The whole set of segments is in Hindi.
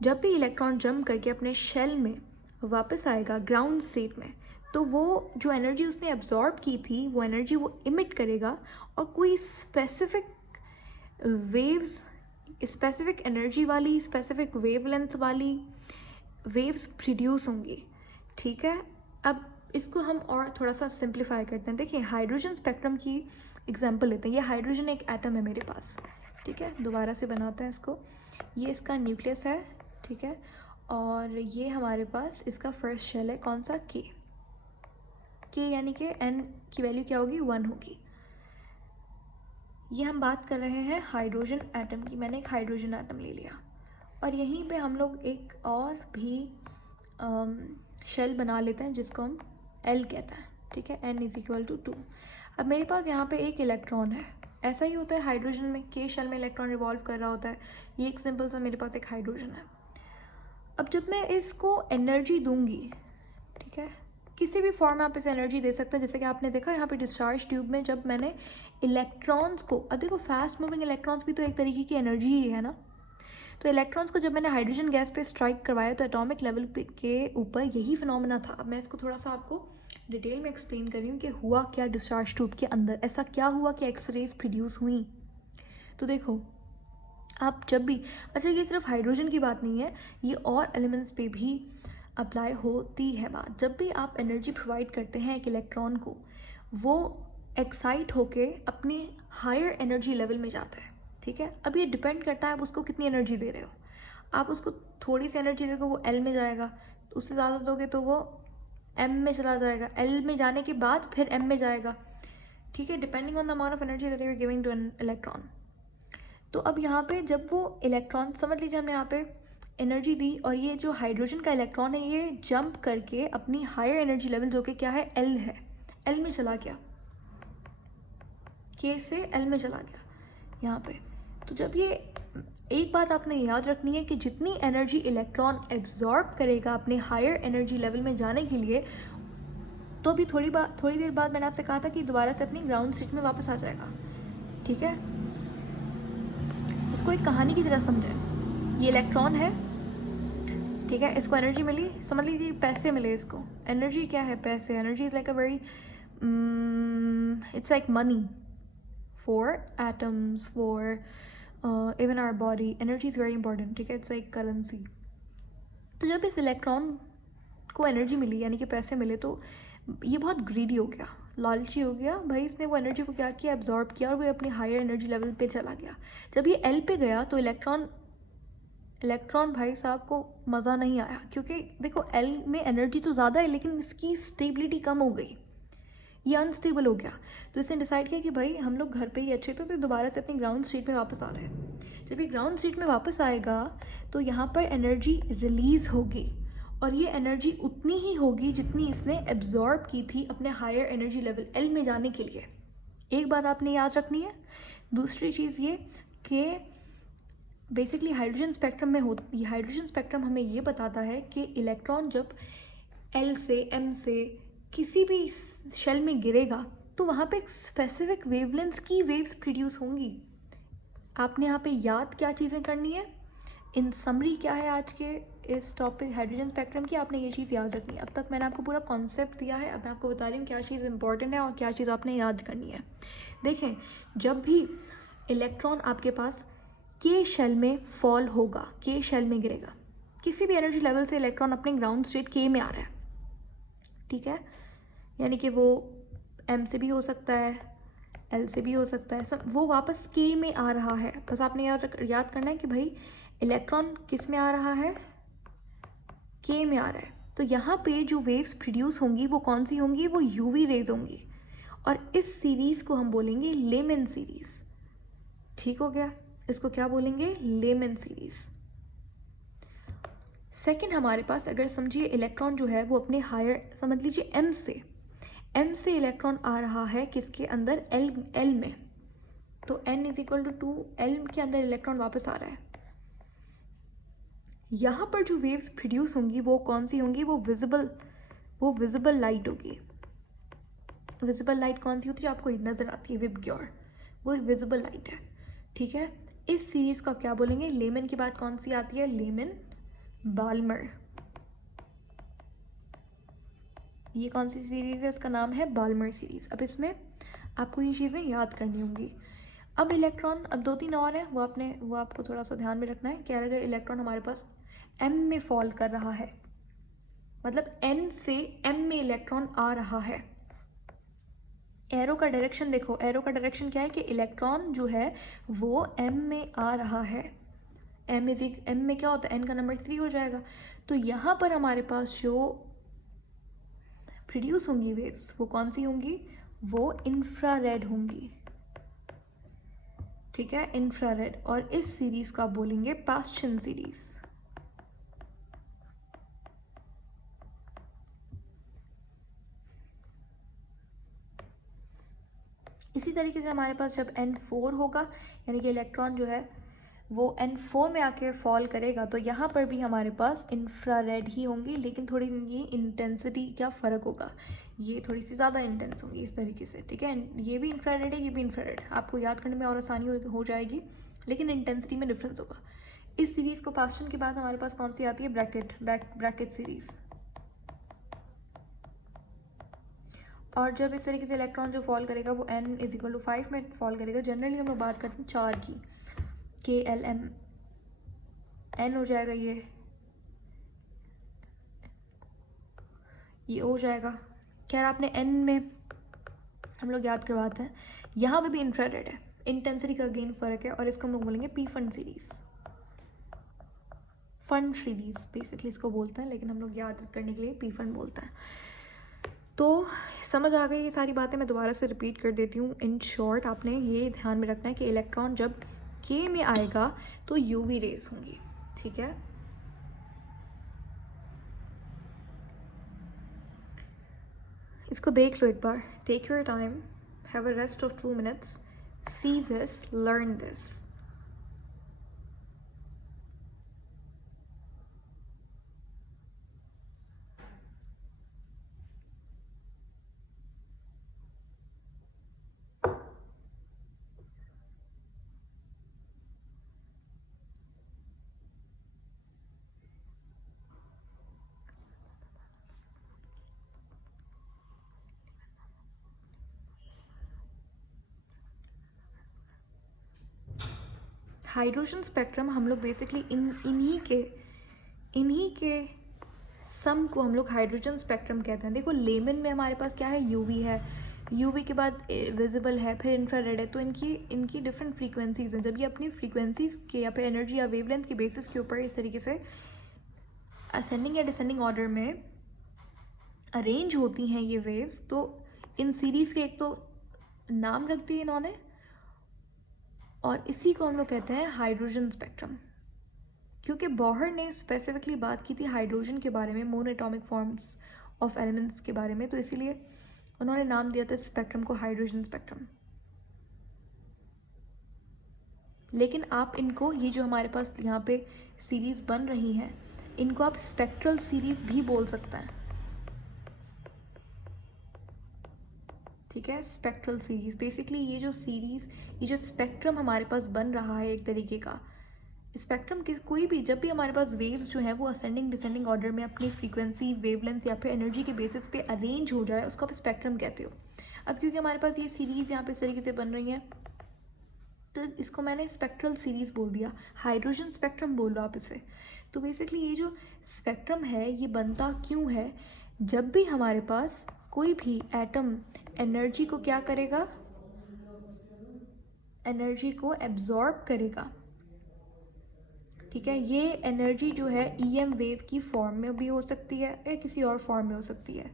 जब भी इलेक्ट्रॉन जंप करके अपने शेल में वापस आएगा ग्राउंड स्टेट में, तो वो जो एनर्जी उसने एब्जॉर्ब की थी वो एनर्जी वो इमिट करेगा और कोई स्पेसिफिक वेव्स, स्पेसिफिक एनर्जी वाली, स्पेसिफिक वेवलेंथ वाली वेव्स प्रोड्यूस होंगी। ठीक है, अब इसको हम और थोड़ा सा सिंप्लीफाई करते हैं। देखिए हाइड्रोजन स्पेक्ट्रम की एग्जांपल लेते हैं। ये हाइड्रोजन एक एटम है मेरे पास, ठीक है, दोबारा से बनाते हैं इसको। ये इसका न्यूक्लियस है, ठीक है, और ये हमारे पास इसका फर्स्ट शेल है, कौन सा, के यानी कि एन की वैल्यू क्या होगी, 1 होगी। ये हम बात कर रहे हैं हाइड्रोजन एटम की। मैंने एक हाइड्रोजन एटम ले लिया और यहीं पे हम लोग एक और भी शेल बना लेते हैं जिसको हम एल कहते हैं, ठीक है, n इज इक्वल टू 2। अब मेरे पास यहाँ पे एक इलेक्ट्रॉन है। ऐसा ही होता है हाइड्रोजन में, के शेल में इलेक्ट्रॉन रिवॉल्व कर रहा होता है। ये एक सिंपल सा मेरे पास एक हाइड्रोजन है। अब जब मैं इसको एनर्जी दूंगी, ठीक है, किसी भी फॉर्म में आप इसे एनर्जी दे सकते हैं। जैसे कि आपने देखा यहाँ पे डिस्चार्ज ट्यूब में जब मैंने इलेक्ट्रॉन्स को, अब देखो फास्ट मूविंग इलेक्ट्रॉन्स भी तो एक तरीके की एनर्जी ही है ना। तो इलेक्ट्रॉन्स को जब मैंने हाइड्रोजन गैस पे स्ट्राइक करवाया तो एटॉमिक लेवल के ऊपर यही फिनोमेना था। अब मैं इसको थोड़ा सा आपको डिटेल में एक्सप्लेन कर रही हूँ कि हुआ क्या डिस्चार्ज ट्यूब के अंदर, ऐसा क्या हुआ कि एक्स रेज प्रोड्यूस हुई। तो देखो आप जब भी, अच्छा ये सिर्फ हाइड्रोजन की बात नहीं है, ये और एलिमेंट्स पे भी अप्लाई होती है बात। जब भी आप एनर्जी प्रोवाइड करते हैं एक इलेक्ट्रॉन को, वो एक्साइट होके अपने हायर एनर्जी लेवल में जाता है, ठीक है। अब ये डिपेंड करता है आप उसको कितनी एनर्जी दे रहे हो। आप उसको थोड़ी सी एनर्जी दोगे वो एल में जाएगा, उससे ज़्यादा दोगे तो वो एम में चला जाएगा, एल में जाने के बाद फिर एम में जाएगा, ठीक है, depending on the amount of energy that you are giving to an electron. तो अब यहाँ पे जब वो इलेक्ट्रॉन, समझ लीजिए हमने यहाँ पे एनर्जी दी और ये जो हाइड्रोजन का इलेक्ट्रॉन है ये जंप करके अपनी हायर एनर्जी लेवल जो कि क्या है, एल है, एल में चला गया, के से एल में चला गया यहाँ पे। तो जब ये, एक बात आपने याद रखनी है कि जितनी एनर्जी इलेक्ट्रॉन एब्जॉर्ब करेगा अपने हायर एनर्जी लेवल में जाने के लिए, तो अभी थोड़ी देर बाद मैंने आपसे कहा था कि दोबारा से अपनी ग्राउंड स्टेट में वापस आ जाएगा, ठीक है। इसको एक कहानी की तरह समझें। ये इलेक्ट्रॉन है, ठीक है, इसको एनर्जी मिली, समझ लीजिए पैसे मिले इसको। एनर्जी क्या है, पैसे। Energy is like a very, it's like money for atoms, for even our body. Energy is very important, ठीक है, इट्स लाइक करेंसी। तो जब इस इलेक्ट्रॉन को एनर्जी मिली यानी कि पैसे मिले, तो ये बहुत ग्रीडी हो गया, लालची हो गया भाई। इसने वो एनर्जी को क्या किया, एब्जॉर्ब किया और वो अपनी हायर एनर्जी लेवल पे चला गया। जब ये एल पे गया तो इलेक्ट्रॉन भाई साहब को मज़ा नहीं आया, क्योंकि देखो एल में एनर्जी तो ज़्यादा है लेकिन इसकी स्टेबिलिटी कम हो गई, ये अनस्टेबल हो गया। तो इसने डिसाइड किया कि भाई हम लोग घर पे ही अच्छे थे, तो दोबारा से अपनी ग्राउंड स्टेट में वापस आ रहे हैं। जब ये ग्राउंड स्टेट में वापस आएगा तो यहाँ पर एनर्जी रिलीज़ होगी और ये एनर्जी उतनी ही होगी जितनी इसने एब्जॉर्ब की थी अपने हायर एनर्जी लेवल एल में जाने के लिए। एक बात आपने याद रखनी है। दूसरी चीज़ ये कि बेसिकली हाइड्रोजन स्पेक्ट्रम में होती, हाइड्रोजन स्पेक्ट्रम हमें ये बताता है कि इलेक्ट्रॉन जब एल से, एम से किसी भी शेल में गिरेगा तो वहाँ पे एक स्पेसिफिक वेवलेंथ की वेव्स प्रोड्यूस होंगी। आपने यहाँ पे याद क्या चीज़ें करनी है, इन समरी क्या है आज के इस टॉपिक हाइड्रोजन स्पेक्ट्रम की, आपने ये चीज़ याद रखनी है। अब तक मैंने आपको पूरा कॉन्सेप्ट दिया है, अब मैं आपको बता रही हूँ क्या चीज़ इंपॉर्टेंट है और क्या चीज़ आपने याद करनी है। देखें, जब भी इलेक्ट्रॉन आपके पास के शेल में फॉल होगा, के शेल में गिरेगा, किसी भी एनर्जी लेवल से इलेक्ट्रॉन अपने ग्राउंड स्टेट के में आ रहा है, ठीक है, यानी कि वो एम से भी हो सकता है, एल से भी हो सकता है, सब वो वापस के में आ रहा है। बस आपने याद करना है कि भाई इलेक्ट्रॉन किस में आ रहा है, के में आ रहा है। तो यहाँ पे जो वेव्स प्रोड्यूस होंगी वो कौन सी होंगी, वो यूवी रेज होंगी और इस सीरीज़ को हम बोलेंगे लेमन सीरीज़। ठीक हो गया, इसको क्या बोलेंगे, लेमन सीरीज़। सेकंड हमारे पास अगर समझिए इलेक्ट्रॉन जो है वो अपने हायर, समझ लीजिए एम से इलेक्ट्रॉन आ रहा है किसके अंदर, एल में, तो n is equal to 2, L के अंदर इलेक्ट्रॉन वापस आ रहा है। यहाँ पर जो वेव्स प्रोड्यूस होंगी वो कौन सी होंगी, वो विजिबल लाइट होगी। विजिबल लाइट कौन सी होती है, आपको नज़र आती है, विबग्योर, वो विजिबल लाइट है, ठीक है। इस सीरीज़ को आप क्या बोलेंगे, लेमन की बात कौन सी आती है, लेमन बाल्मर। ये कौन सी सीरीज़ है? इसका नाम है बाल्मर सीरीज़। अब इसमें आपको ये चीज़ें याद करनी होंगी। अब इलेक्ट्रॉन, अब 2-3 और हैं, वो आपको थोड़ा सा ध्यान में रखना है कि अगर इलेक्ट्रॉन हमारे पास m में फॉल कर रहा है, मतलब n से m में इलेक्ट्रॉन आ रहा है, एरो का डायरेक्शन देखो, एरो का डायरेक्शन क्या है कि इलेक्ट्रॉन जो है वो m में आ रहा है। m में क्या होता है? n का नंबर 3 हो जाएगा। तो यहाँ पर हमारे पास जो प्रोड्यूस होंगी वेव्स वो कौन सी होंगी? वो इंफ्रारेड होंगी। ठीक है, इंफ्रारेड। और इस सीरीज को आप बोलेंगे पास्चन सीरीज। इसी तरीके से हमारे पास जब N4 होगा, यानी कि इलेक्ट्रॉन जो है वो N4 में आके फॉल करेगा, तो यहाँ पर भी हमारे पास इंफ्रारेड ही होंगी, लेकिन थोड़ी ये इंटेंसिटी क्या फ़र्क होगा, ये थोड़ी सी ज़्यादा इंटेंस होंगी इस तरीके से। ठीक है, ये भी इंफ्रारेड है, ये भी इंफ्रारेड। आपको याद करने में और आसानी हो जाएगी, लेकिन इंटेंसिटी में डिफरेंस होगा। इस सीरीज़ को पास्चन के बाद हमारे पास कौन सी आती है? Bracket series. और जब इस तरीके से इलेक्ट्रॉन जो फॉल करेगा वो n=5 में फॉल करेगा। जनरली हम लोग बात करते हैं 4 की, KLM n हो जाएगा, ये हो जाएगा। खैर, आपने n में हम लोग याद करवाते हैं। यहाँ पे भी इंफ्रारेड है, इंटेंसिटी का गेन फ़र्क है, और इसको हम लोग बोलेंगे P fund series. Fund series basically इसको बोलते हैं, लेकिन हम लोग याद करने के लिए पी फंड बोलते हैं। तो समझ आ गई ये सारी बातें? मैं दोबारा से रिपीट कर देती हूँ। इन शॉर्ट आपने ये ध्यान में रखना है कि इलेक्ट्रॉन जब K में आएगा तो UV रेज होंगी। ठीक है, इसको देख लो एक बार। Take your time, have a rest of 2 minutes, see this, learn this. Hydrogen spectrum हम लोग बेसिकली इन्हीं के सम को हम लोग हाइड्रोजन स्पेक्ट्रम कहते हैं। देखो, लेमन में हमारे पास क्या है? यूवी है, यूवी के बाद विजिबल है, फिर इंफ्रारेड है। तो इनकी डिफरेंट फ्रीक्वेंसीज हैं। जब ये अपनी फ्रीक्वेंसीज के या फिर एनर्जी या वेवलेंथ के बेसिस के ऊपर इस तरीके से असेंडिंग या डिसेंडिंग ऑर्डर में अरेंज होती हैं ये वेव्स, तो इन सीरीज़ के एक तो नाम रख दिए इन्होंने, और इसी को हम लोग कहते हैं हाइड्रोजन स्पेक्ट्रम। क्योंकि बॉहर ने स्पेसिफिकली बात की थी हाइड्रोजन के बारे में, mono atomic forms of elements के बारे में, तो इसीलिए उन्होंने नाम दिया था स्पेक्ट्रम को हाइड्रोजन स्पेक्ट्रम। लेकिन आप इनको, ये जो हमारे पास यहाँ पे सीरीज़ बन रही हैं, इनको आप स्पेक्ट्रल सीरीज़ भी बोल सकते हैं। ठीक है, स्पेक्ट्रल सीरीज़ बेसिकली ये जो स्पेक्ट्रम हमारे पास बन रहा है एक तरीके का स्पेक्ट्रम के, कोई भी जब भी हमारे पास वेव्स जो हैं वो असेंडिंग डिसेंडिंग ऑर्डर में अपनी फ्रीक्वेंसी, वेवलेंथ या फिर एनर्जी के बेसिस पे अरेंज हो जाए, उसको आप स्पेक्ट्रम कहते हो। अब क्योंकि हमारे पास ये सीरीज़ यहाँ पे इस तरीके से बन रही है, तो इसको मैंने स्पेक्ट्रल सीरीज़ बोल दिया, हाइड्रोजन स्पेक्ट्रम बोल लो आप इसे। तो बेसिकली ये जो स्पेक्ट्रम है ये बनता क्यों है? जब भी हमारे पास कोई भी एटम एनर्जी को क्या करेगा? एनर्जी को एब्जॉर्ब करेगा। ठीक है, ये एनर्जी जो है EM वेव की फॉर्म में भी हो सकती है या किसी और फॉर्म में हो सकती है।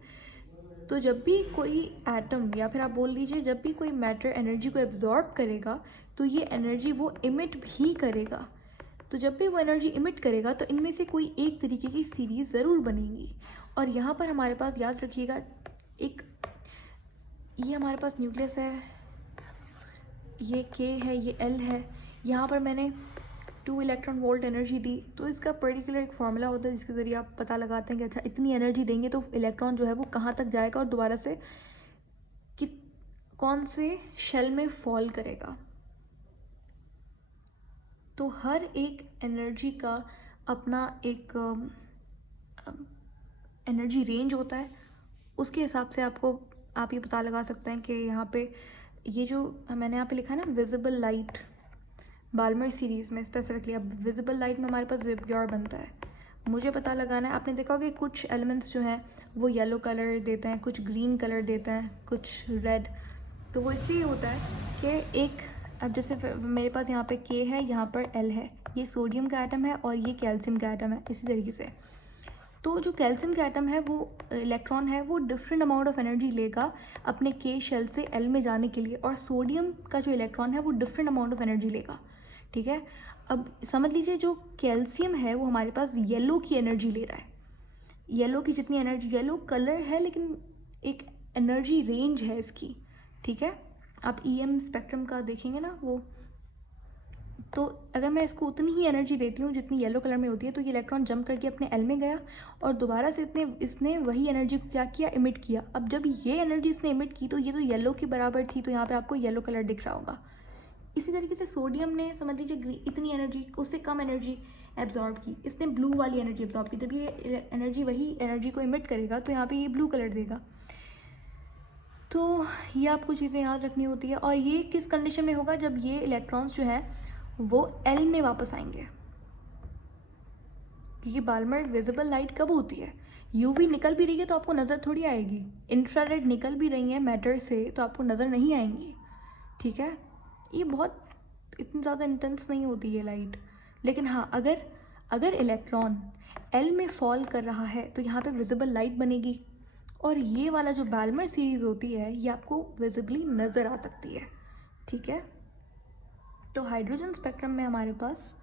तो जब भी कोई एटम या फिर आप बोल लीजिए जब भी कोई मैटर एनर्जी को एब्जॉर्ब करेगा, तो ये एनर्जी वो इमिट भी करेगा। तो जब भी वो एनर्जी इमिट करेगा तो इनमें से कोई एक तरीके की सीरीज़ ज़रूर बनेगी। और यहाँ पर हमारे पास याद रखिएगा, एक ये हमारे पास न्यूक्लियस है, ये K है, ये L है, यहाँ पर मैंने 2 इलेक्ट्रॉन वोल्ट एनर्जी दी। तो इसका पर्टिकुलर एक फार्मूला होता है जिसके ज़रिए आप पता लगाते हैं कि अच्छा इतनी एनर्जी देंगे तो इलेक्ट्रॉन जो है वो कहाँ तक जाएगा और दोबारा से कि कौन से शेल में फॉल करेगा। तो हर एक एनर्जी का अपना एक एनर्जी रेंज होता है, उसके हिसाब से आप ये पता लगा सकते हैं कि यहाँ पे ये जो मैंने यहाँ पे लिखा है ना विजिबल लाइट, बाल्मर सीरीज़ में स्पेसिफिकली, अब विजिबल लाइट में हमारे पास विबग्योर बनता है। मुझे पता लगाना है, आपने देखा होगा कि कुछ एलिमेंट्स जो हैं वो येलो कलर देते हैं, कुछ ग्रीन कलर देते हैं, कुछ रेड। तो वो इसलिए होता है कि एक, अब जैसे मेरे पास यहाँ पे K है, यहाँ पर L है, ये सोडियम का एटम है और ये कैल्शियम का एटम है। इसी तरीके से तो जो कैल्शियम का एटम है वो इलेक्ट्रॉन है वो डिफरेंट अमाउंट ऑफ एनर्जी लेगा अपने K शेल से L में जाने के लिए, और सोडियम का जो इलेक्ट्रॉन है वो डिफरेंट अमाउंट ऑफ एनर्जी लेगा। ठीक है, अब समझ लीजिए जो कैल्शियम है वो हमारे पास येलो की एनर्जी ले रहा है, येलो की जितनी एनर्जी, येलो कलर है लेकिन एक एनर्जी रेंज है इसकी। ठीक है, आप EM स्पेक्ट्रम का देखेंगे ना वो, तो अगर मैं इसको उतनी ही एनर्जी देती हूँ जितनी येलो कलर में होती है, तो ये इलेक्ट्रॉन जंप करके अपने L में गया और दोबारा से इसने वही एनर्जी को क्या किया, इमिट किया। अब जब ये एनर्जी इसने इमिट की तो ये तो येलो के बराबर थी, तो यहाँ पे आपको येलो कलर दिख रहा होगा। इसी तरीके से सोडियम ने समझ लीजिए इतनी एनर्जी, उससे कम एनर्जी एब्जॉर्ब की, इसने ब्लू वाली एनर्जी एब्जॉर्ब की, जब ये एनर्जी वही एनर्जी को इमिट करेगा तो यहाँ पे ये ब्लू कलर देगा। तो ये आपको चीज़ें याद रखनी होती है। और ये किस कंडीशन में होगा, जब ये इलेक्ट्रॉन्स जो हैं वो L में वापस आएंगे, क्योंकि बाल्मर विजिबल लाइट कब होती है, UV निकल भी रही है तो आपको नज़र थोड़ी आएगी, इंफ्रारेड निकल भी रही है मैटर से तो आपको नज़र नहीं आएंगी। ठीक है, ये बहुत इतनी ज़्यादा इंटेंस नहीं होती है लाइट। लेकिन हाँ, अगर इलेक्ट्रॉन L में फॉल कर रहा है तो यहाँ पे विजिबल लाइट बनेगी, और ये वाला जो बाल्मर सीरीज़ होती है ये आपको विजिबली नज़र आ सकती है। ठीक है, तो हाइड्रोजन स्पेक्ट्रम में हमारे पास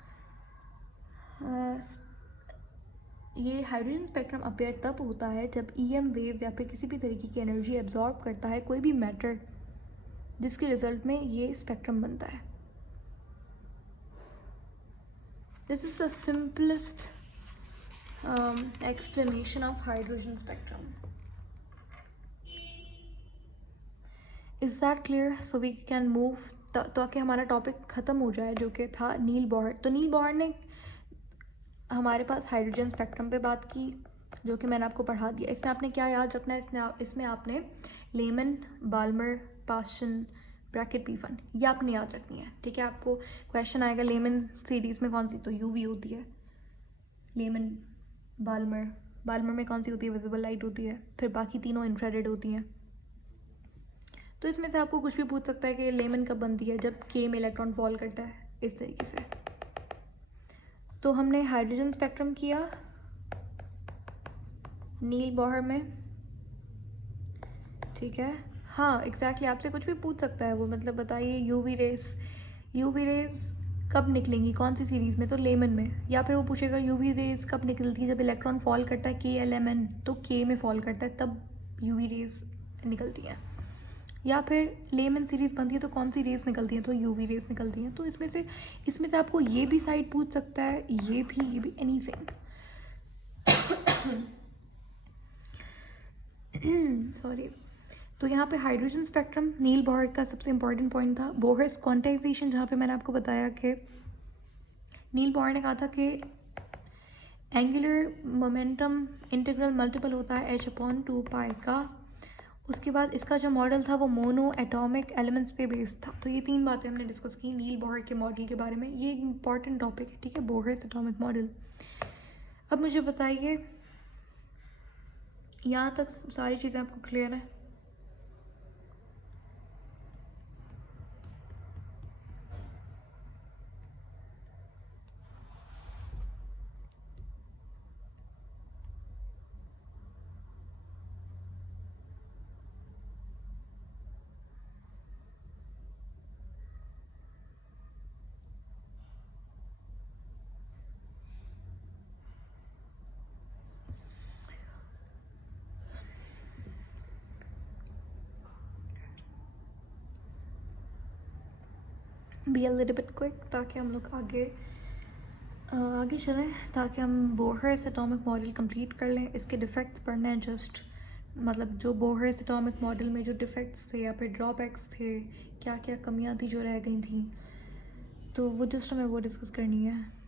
ये हाइड्रोजन स्पेक्ट्रम अपेयर तब होता है जब EM वेव्स या फिर किसी भी तरीके की एनर्जी एब्जॉर्ब करता है कोई भी मैटर, जिसके रिजल्ट में ये स्पेक्ट्रम बनता है। This is the simplest explanation of hydrogen spectrum. Is that clear? So we can move ताकि हमारा टॉपिक ख़त्म हो जाए जो कि था नील बॉहर। तो नील बॉहर ने हमारे पास हाइड्रोजन स्पेक्ट्रम पे बात की, जो कि मैंने आपको पढ़ा दिया। इसमें आपने क्या याद रखना है, इसमें आपने lemon, Balmer, Paschen, bracket P1 ये आपने याद रखनी है। ठीक है, आपको क्वेश्चन आएगा लेमन सीरीज़ में कौन सी, तो UV होती है। लेमन, बाल्मर में कौन सी होती है, विजिबल लाइट होती है। फिर बाकी तीनों इंफ्रारेड होती हैं। तो इसमें से आपको कुछ भी पूछ सकता है कि लेमन कब बनती है, जब K में इलेक्ट्रॉन फॉल करता है, इस तरीके से। तो हमने हाइड्रोजन स्पेक्ट्रम किया नील बॉहर में। ठीक है, हाँ एग्जैक्टली, आपसे कुछ भी पूछ सकता है वो, मतलब बताइए UV रेस कब निकलेंगी, कौन सी सीरीज़ में, तो लेमन में। या फिर वो पूछेगा UV रेस कब निकलती है, जब इलेक्ट्रॉन फॉल करता है KLMN, तो K में फॉल करता है तब UV रेस निकलती हैं। या फिर लेमन सीरीज़ बनती है तो कौन सी रेस निकलती है, तो UV रेस निकलती हैं। तो इसमें से आपको ये भी साइड पूछ सकता है, ये भी एनीथिंग। सॉरी। तो यहाँ पे हाइड्रोजन स्पेक्ट्रम नील बॉहर का सबसे इंपॉर्टेंट पॉइंट था। बोहर्स क्वांटाइजेशन, जहाँ पे मैंने आपको बताया कि नील बॉहर ने कहा था कि एंगुलर मोमेंटम इंटीग्रल मल्टीपल होता है h/2π का। उसके बाद इसका जो मॉडल था वो मोनो एटॉमिक एलिमेंट्स पे बेस्ड था। तो ये 3 बातें हमने डिस्कस की नील बॉहर के मॉडल के बारे में। ये एक इम्पॉर्टेंट टॉपिक है, ठीक है, बोहर्स एटॉमिक मॉडल। अब मुझे बताइए, यहाँ तक सारी चीज़ें आपको क्लियर है? Be a little bit quick, ताकि हम लोग आगे चलें, ताकि हम बोहर्स एटॉमिक मॉडल कंप्लीट कर लें। इसके डिफेक्ट्स पढ़ने हैं जस्ट, मतलब जो बोहर्स एटॉमिक मॉडल में जो डिफेक्ट्स थे या फिर ड्रॉबैक्स थे, क्या क्या कमियां थी जो रह गई थी, तो वो जस्ट हमें वो डिस्कस करनी है।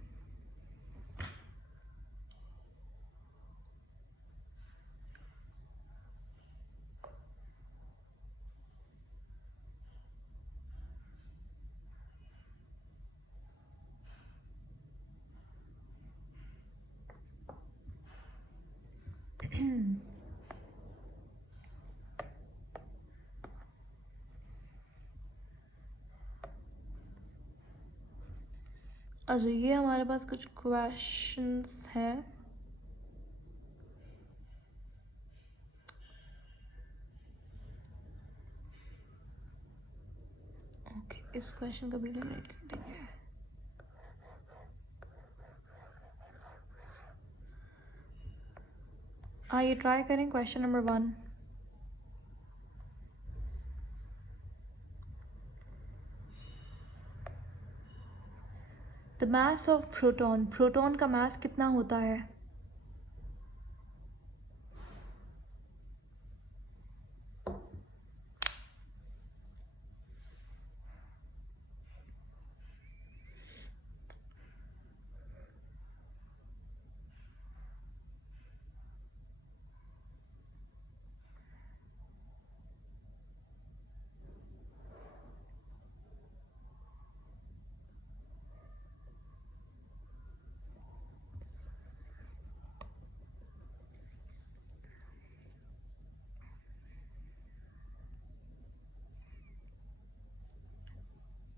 अच्छा, ये हमारे पास कुछ क्वेश्चंस हैं। ओके, इस क्वेश्चन का भी एलिमिनेट कर देंगे। आइए ट्राई करें question number 1। The mass of proton, proton का मास कितना होता है?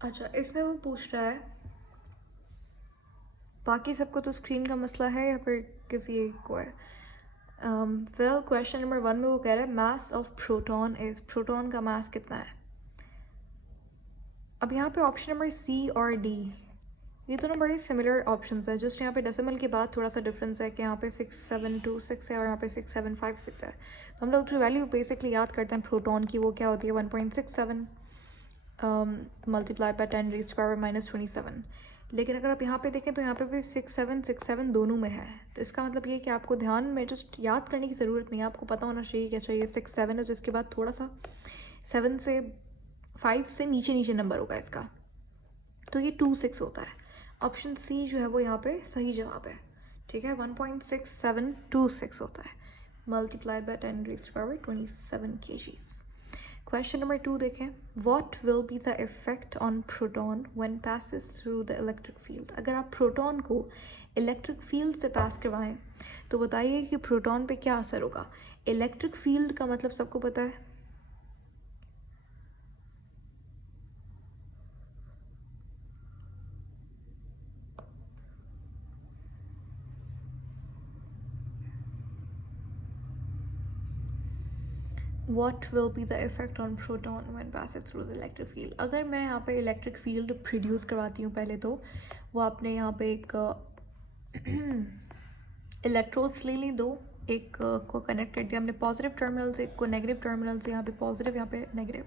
अच्छा, इसमें वो पूछ रहा है, बाकी सबको तो स्क्रीन का मसला है या फिर किसी एक को है? वेल, क्वेश्चन नंबर 1 में वो कह रहा है mass of proton is, proton का मास कितना है? अब यहाँ पे ऑप्शन नंबर सी और डी, ये दोनों बड़े सिमिलर ऑप्शंस हैं, जस्ट यहाँ पे डेसिमल के बाद थोड़ा सा डिफरेंस है कि यहाँ पे 6726 है और यहाँ पे 6756 है। तो हम लोग जो वैल्यू बेसिकली याद करते हैं प्रोटॉन की, वो क्या होती है 1.67 मल्टीप्लाई बाय 10⁻⁻27। लेकिन अगर आप यहाँ पे देखें तो यहाँ पे भी 6767 दोनों में है। तो इसका मतलब ये कि आपको ध्यान में जस्ट याद करने की ज़रूरत नहीं है, आपको पता होना चाहिए क्या चाहिए 67 है, तो इसके बाद थोड़ा सा 7 से 5 से नीचे नीचे नंबर होगा इसका, तो ये 26 होता है। ऑप्शन सी जो है वो यहाँ पे सही जवाब है, ठीक है। 1.6726 होता है multiplied by 10⁻27 kgs। Question number 2 देखें, what will be the effect on proton when passes through the electric field. अगर आप प्रोटॉन को इलेक्ट्रिक फील्ड से पास करवाएं तो बताइए कि प्रोटॉन पे क्या असर होगा। इलेक्ट्रिक फील्ड का मतलब सबको पता है, What will be the effect on proton when passes through the electric field? अगर मैं यहाँ पे इलेक्ट्रिक फील्ड प्रोड्यूस करवाती हूँ पहले, तो वो आपने यहाँ पे एक इलेक्ट्रोड्स ले ली, दो, एक को कनेक्ट कर दिया हमने पॉजिटिव टर्मिनल से, एक को नेगेटिव टर्मिनल से, यहाँ पे पॉजिटिव यहाँ पे नेगेटिव।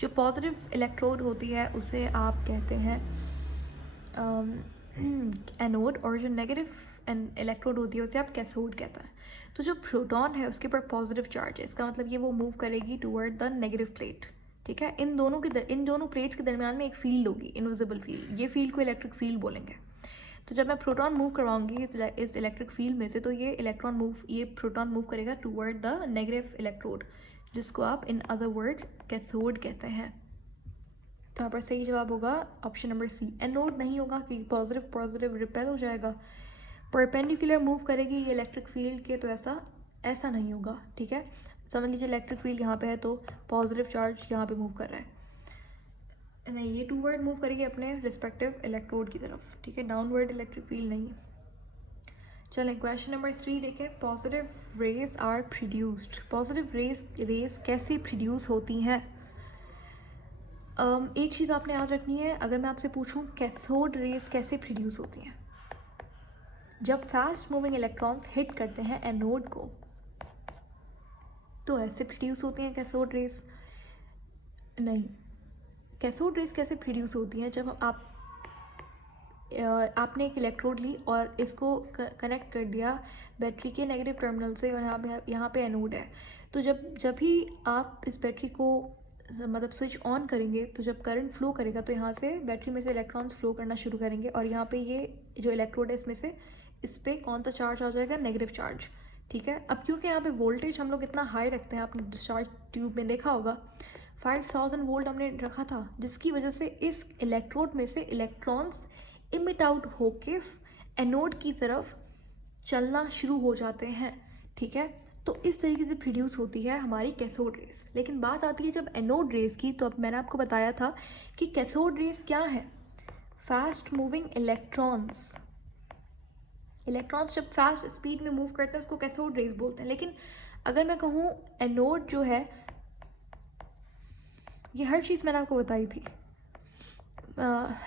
जो पॉजिटिव इलेक्ट्रोड होती है उसे आप कहते हैं एनोड, और जो नेगेटिव इलेक्ट्रोड होती है उसे आप कैथोड कहते हैं। तो जो प्रोटॉन है उसके ऊपर पॉजिटिव चार्ज है, इसका मतलब ये वो मूव करेगी टूवर्ड द नेगेटिव प्लेट, ठीक है। इन दोनों प्लेट्स के दरमियान में एक फील्ड होगी, इनविजिबल फील्ड, ये फील्ड को इलेक्ट्रिक फील्ड बोलेंगे। तो जब मैं प्रोटॉन मूव करवाऊंगी इस इलेक्ट्रिक फील्ड में से, तो ये प्रोटॉन मूव करेगा टूवर्ड द नेगेटिव इलेक्ट्रोड, जिसको आप इन अदर वर्ड्स कैथोड कहते हैं। तो यहाँ पर सही जवाब होगा ऑप्शन नंबर सी, एनोड नहीं होगा कि पॉजिटिव रिपेल हो जाएगा, परपेंडिकुलर मूव करेगी ये इलेक्ट्रिक फील्ड के, तो ऐसा नहीं होगा, ठीक है। समझ लीजिए इलेक्ट्रिक फील्ड यहाँ पे है तो पॉजिटिव चार्ज यहाँ पे मूव कर रहा है, नहीं, ये टूवर्ड मूव करेगी अपने रिस्पेक्टिव इलेक्ट्रोड की तरफ, ठीक है, डाउनवर्ड इलेक्ट्रिक फील्ड नहीं। चलें क्वेश्चन नंबर 3 देखें, positive rays are produced. Positive rays कैसे प्रोड्यूस होती हैं? एक चीज़ आपने याद रखनी है, अगर मैं आपसे पूछूं कैथोड रेज कैसे प्रोड्यूस होती हैं, जब फास्ट मूविंग इलेक्ट्रॉन्स हिट करते हैं एनोड को तो ऐसे प्रोड्यूस होती हैं कैथोड रेज। नहीं, कैथोड रेज कैसे प्रोड्यूस होती हैं, जब आपने एक इलेक्ट्रोड ली और इसको कनेक्ट कर दिया बैटरी के नेगेटिव टर्मिनल से, और यहाँ पे एनोड है, तो जब भी आप इस बैटरी को मतलब स्विच ऑन करेंगे, तो जब करंट फ्लो करेगा तो यहाँ से बैटरी में से इलेक्ट्रॉन्स फ्लो करना शुरू करेंगे, और यहाँ पे ये जो इलेक्ट्रोड है इसमें से इस पर कौन सा चार्ज आ जाएगा, नेगेटिव चार्ज, ठीक है। अब क्योंकि यहाँ पे वोल्टेज हम लोग इतना हाई रखते हैं, आपने डिस्चार्ज ट्यूब में देखा होगा 5000 वोल्ट हमने रखा था, जिसकी वजह से इस इलेक्ट्रोड में से इलेक्ट्रॉन्स इमिट आउट होके एनोड की तरफ चलना शुरू हो जाते हैं, ठीक है। तो इस तरीके से प्रोड्यूस होती है हमारी कैथोड रेस। लेकिन बात आती है जब एनोड रेस की, तो अब मैंने आपको बताया था कि कैथोड रेस क्या है, फास्ट मूविंग इलेक्ट्रॉन्स जब फास्ट स्पीड में मूव करते हैं उसको कैथोड रेज बोलते हैं। लेकिन अगर मैं कहूँ एनोड जो है, ये हर चीज़ मैंने आपको बताई थी।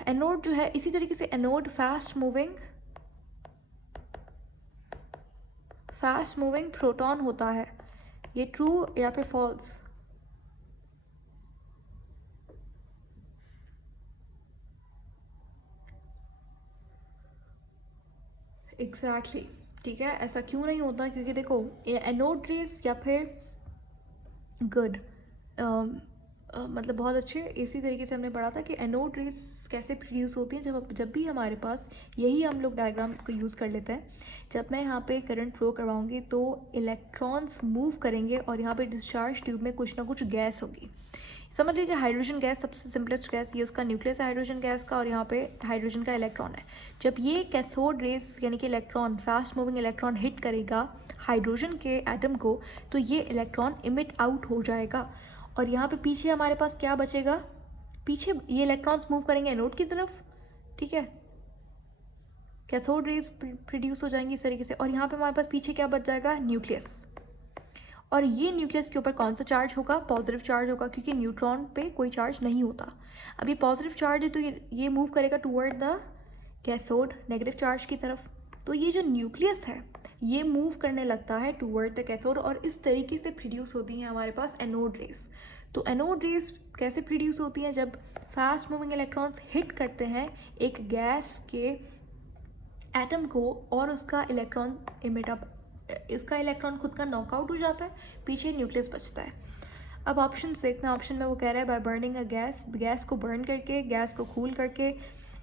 एनोड जो है इसी तरीके से एनोड फास्ट मूविंग प्रोटॉन होता है। ये ट्रू या फिर फॉल्स? एग्जैक्टली ठीक है। ऐसा क्यों नहीं होता? क्योंकि देखो एनोड रेस या फिर गुड मतलब बहुत अच्छे इसी तरीके से हमने पढ़ा था कि एनोड रेस कैसे प्रोड्यूस होती हैं। जब भी हमारे पास यही हम लोग डायग्राम को यूज़ कर लेते हैं। जब मैं यहाँ पे करंट फ्लो करवाऊँगी तो इलेक्ट्रॉन्स मूव करेंगे और यहाँ पे डिस्चार्ज ट्यूब में कुछ ना कुछ गैस होगी। समझ लीजिए हाइड्रोजन गैस सबसे सिंपलेस्ट गैस, ये उसका न्यूक्लियस है हाइड्रोजन गैस का, और यहाँ पे हाइड्रोजन का इलेक्ट्रॉन है। जब ये कैथोड रेस यानी कि electron fast moving electron hit करेगा हाइड्रोजन के एटम को, तो ये इलेक्ट्रॉन इमिट आउट हो जाएगा। और यहाँ पे पीछे हमारे पास क्या बचेगा? पीछे ये इलेक्ट्रॉन्स मूव करेंगे एनोड की तरफ, ठीक है, कैथोड रेज प्रोड्यूस हो जाएंगी इस तरीके से। और यहाँ पे हमारे पास पीछे क्या बच जाएगा? न्यूक्लियस। और ये न्यूक्लियस के ऊपर कौन सा चार्ज होगा? पॉजिटिव चार्ज होगा, क्योंकि न्यूट्रॉन पे कोई चार्ज नहीं होता। अब ये पॉजिटिव चार्ज है तो ये मूव करेगा toward the cathode negative charge की तरफ। तो ये जो न्यूक्लियस है ये मूव करने लगता है टूवर्ड द कैथोड, और इस तरीके से प्रोड्यूस होती हैं हमारे पास एनोड रेस। तो एनोड रेस कैसे प्रोड्यूस होती हैं? जब फास्ट मूविंग इलेक्ट्रॉन्स हिट करते हैं एक गैस के एटम को और उसका इलेक्ट्रॉन इमिट अप, इसका इलेक्ट्रॉन खुद का नॉकआउट हो जाता है, पीछे न्यूक्लियस बचता है। अब ऑप्शन देखना, ऑप्शन में वो कह रहा है बाय बर्निंग अ गैस को बर्न करके, गैस को कूल करके,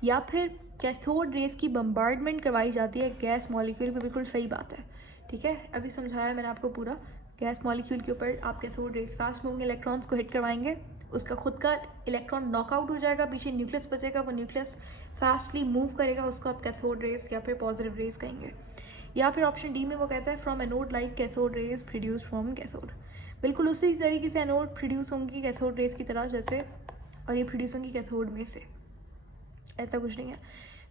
या फिर कैथोड रेस की बम्बार्डमेंट करवाई जाती है गैस मॉलिक्यूल पे। बिल्कुल सही बात है, ठीक है। अभी समझाया मैंने आपको पूरा। गैस मॉलिक्यूल के ऊपर आप cathode rays fast moving electrons को हिट करवाएंगे, उसका खुद का इलेक्ट्रॉन नॉकआउट हो जाएगा, पीछे न्यूक्लियस बचेगा, वो न्यूक्लियस फास्टली मूव करेगा, उसको आप कैथोड रेस या फिर पॉजिटिव रेस कहेंगे। या फिर ऑप्शन डी में वो कहता है from anode like cathode rays produce from cathode. बिल्कुल उसी तरीके से एनोड प्रोड्यूस होंगी कैथोड रेस की तरह जैसे, और ये प्रोड्यूस होंगी कैथोड में से, ऐसा कुछ नहीं है।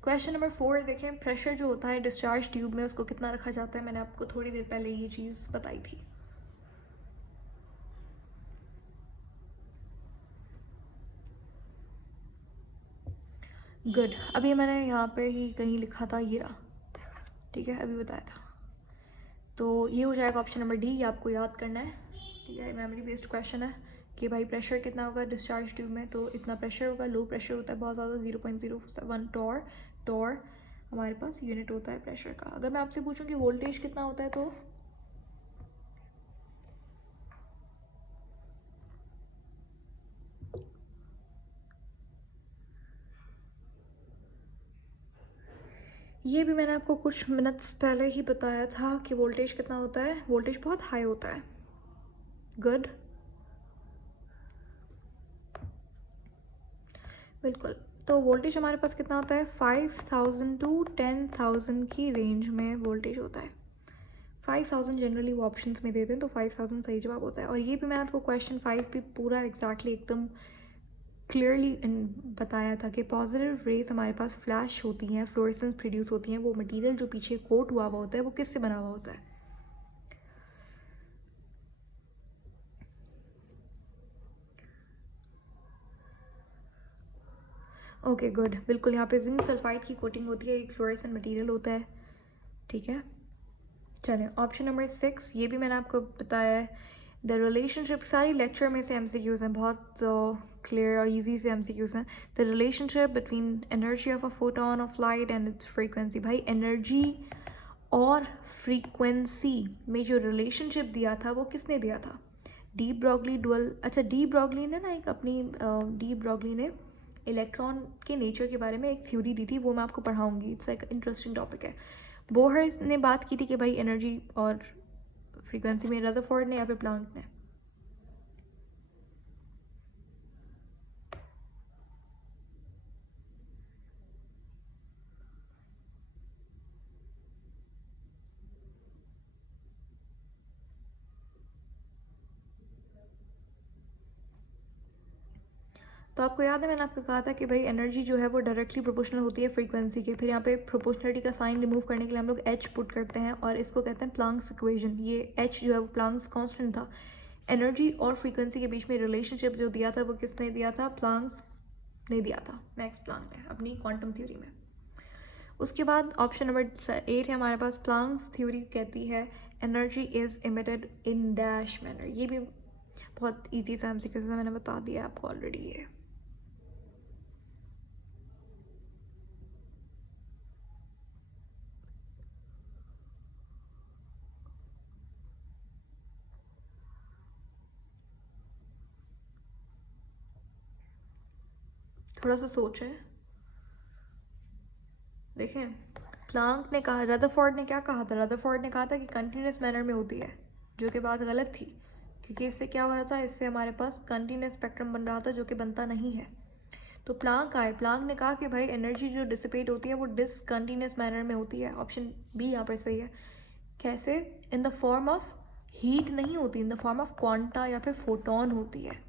क्वेश्चन नंबर 4 देखें, प्रेशर जो होता है डिस्चार्ज ट्यूब में उसको कितना रखा जाता है? मैंने आपको थोड़ी देर पहले ये चीज़ बताई थी। गुड। अभी मैंने यहाँ पे ही कहीं लिखा था, ये रहा, ठीक है, अभी बताया था। तो ये हो जाएगा ऑप्शन नंबर डी, ये आपको याद करना है, ठीक है। मेमोरी बेस्ड क्वेश्चन है कि भाई प्रेशर कितना होगा डिस्चार्ज ट्यूब में, तो इतना प्रेशर होगा। लो प्रेशर होता है बहुत ज़्यादा, 0.07 टॉर हमारे पास यूनिट होता है प्रेशर का। अगर मैं आपसे पूछूं कि वोल्टेज कितना होता है, तो ये भी मैंने आपको कुछ मिनट्स पहले ही बताया था कि वोल्टेज कितना होता है। वोल्टेज बहुत हाई होता है। गुड, बिल्कुल। तो वोल्टेज हमारे पास कितना होता है? 5000 टू 10,000 की रेंज में वोल्टेज होता है। 5000 जनरली वो ऑप्शंस में देते हैं, तो 5000 सही जवाब होता है। और ये भी मैंने आपको क्वेश्चन 5 भी पूरा एग्जैक्टली एकदम क्लियरली बताया था कि पॉजिटिव रेज हमारे पास फ्लैश होती हैं, फ्लोरेसेंस प्रोड्यूस होती हैं। वो मटेरियल जो पीछे कोट हुआ हुआ होता है वो किससे बना हुआ होता है? ओके गुड, बिल्कुल। यहाँ पे जिंक सल्फाइड की कोटिंग होती है, एक फ्लोरेसेंट मटेरियल होता है, ठीक है। चलें ऑप्शन नंबर 6, ये भी मैंने आपको बताया है। द रिलेशनशिप, सारी लेक्चर में से MCQs हैं, बहुत क्लियर और इजी से MCQs हैं। The relationship between energy of a photon of light and it's frequency. भाई एनर्जी और फ्रीक्वेंसी में जो रिलेशनशिप दिया था वो किसने दिया था? De Broglie dual. अच्छा, डी ब्रॉगली ने ना एक अपनी डी ब्रॉगली ने इलेक्ट्रॉन के नेचर के बारे में एक थ्योरी दी थी, वो मैं आपको पढ़ाऊंगी, इट्स लाइक इंटरेस्टिंग टॉपिक है। बोहर ने बात की थी कि भाई एनर्जी और फ्रीक्वेंसी में, रदरफोर्ड ने या फिर प्लांक ने? तो आपको याद है मैंने आपको कहा था कि भाई एनर्जी जो है वो डायरेक्टली प्रोपोर्शनल होती है फ्रीक्वेंसी के। फिर यहाँ पे प्रोपोर्शनलिटी का साइन रिमूव करने के लिए हम लोग एच पुट करते हैं और इसको कहते हैं प्लांक्स इक्वेशन। ये एच जो है वो प्लांक्स कांस्टेंट था। एनर्जी और फ्रीक्वेंसी के बीच में रिलेशनशिप जो दिया था वो किसने दिया था? प्लांक्स ने दिया था, मैक्स प्लांक ने अपनी क्वांटम थ्योरी में। उसके बाद ऑप्शन नंबर 8 है हमारे पास। प्लांक्स थ्योरी कहती है energy is emitted in dash manner. ये भी बहुत ईजी सा एमसीक्यू से मैंने बता दिया आपको ऑलरेडी। ये थोड़ा सा सोचें, देखें। प्लांक ने कहा, रदरफोर्ड ने क्या कहा था? रदरफोर्ड ने कहा था कि कंटिन्यूस मैनर में होती है, जो कि बात गलत थी, क्योंकि इससे क्या हो रहा था? इससे हमारे पास कंटिन्यूस स्पेक्ट्रम बन रहा था, जो कि बनता नहीं है। तो प्लांक आए, प्लांक ने कहा कि भाई एनर्जी जो डिसिपेट होती है वो डिसकंटिन्यूस मैनर में होती है। ऑप्शन बी यहाँ पर सही है। कैसे? In the form of heat नहीं होती, in the form of quanta या फिर फोटोन होती है।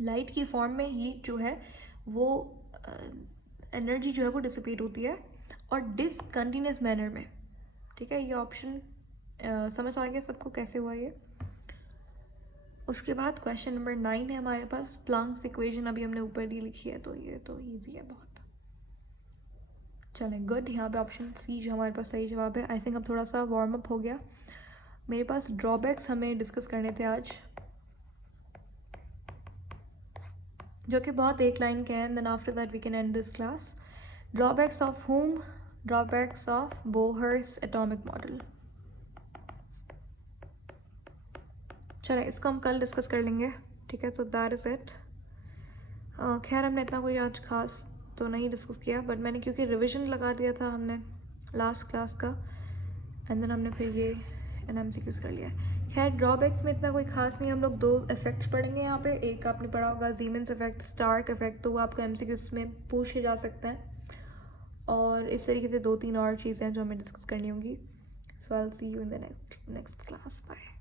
लाइट की फॉर्म में हीट जो है वो एनर्जी जो है वो डिसिपेट होती है और डिसकंटिन्यूस मैनर में। ठीक है, ये ऑप्शन समझ आ गया सबको कैसे हुआ ये? उसके बाद क्वेश्चन नंबर 9 है हमारे पास। प्लांक्स इक्वेशन अभी हमने ऊपर ही लिखी है, तो ये तो ईजी है बहुत। चलें, गुड। यहाँ पे ऑप्शन सी जो हमारे पास सही जवाब है। आई थिंक अब थोड़ा सा वार्म अप हो गया। मेरे पास ड्रॉबैक्स हमें डिस्कस करने थे आज, जो कि बहुत एक लाइन के हैं। Then after that we can end this class. Drawbacks of home? Drawbacks of Bohr's atomic model. चलें, इसको हम कल डिस्कस कर लेंगे। ठीक है, तो दैट इज़ इट। खैर हमने इतना कोई आज खास तो नहीं डिस्कस किया, बट मैंने क्योंकि रिवीजन लगा दिया था हमने लास्ट क्लास का, एंड देन हमने फिर ये एमसीक्यूज कर लिया। खैर ड्रॉबैक्स में इतना कोई खास नहीं। हम लोग 2 इफेक्ट्स पढ़ेंगे यहाँ पे। एक आपने पढ़ा होगा सीमेंस इफेक्ट, स्टार्क इफेक्ट, तो वो आपको एमसीक्यूज में पूछे जा सकते हैं। और इस तरीके से 2-3 और चीज़ें हैं जो हमें डिस्कस करनी होंगी। So I will see you in the next class. Bye.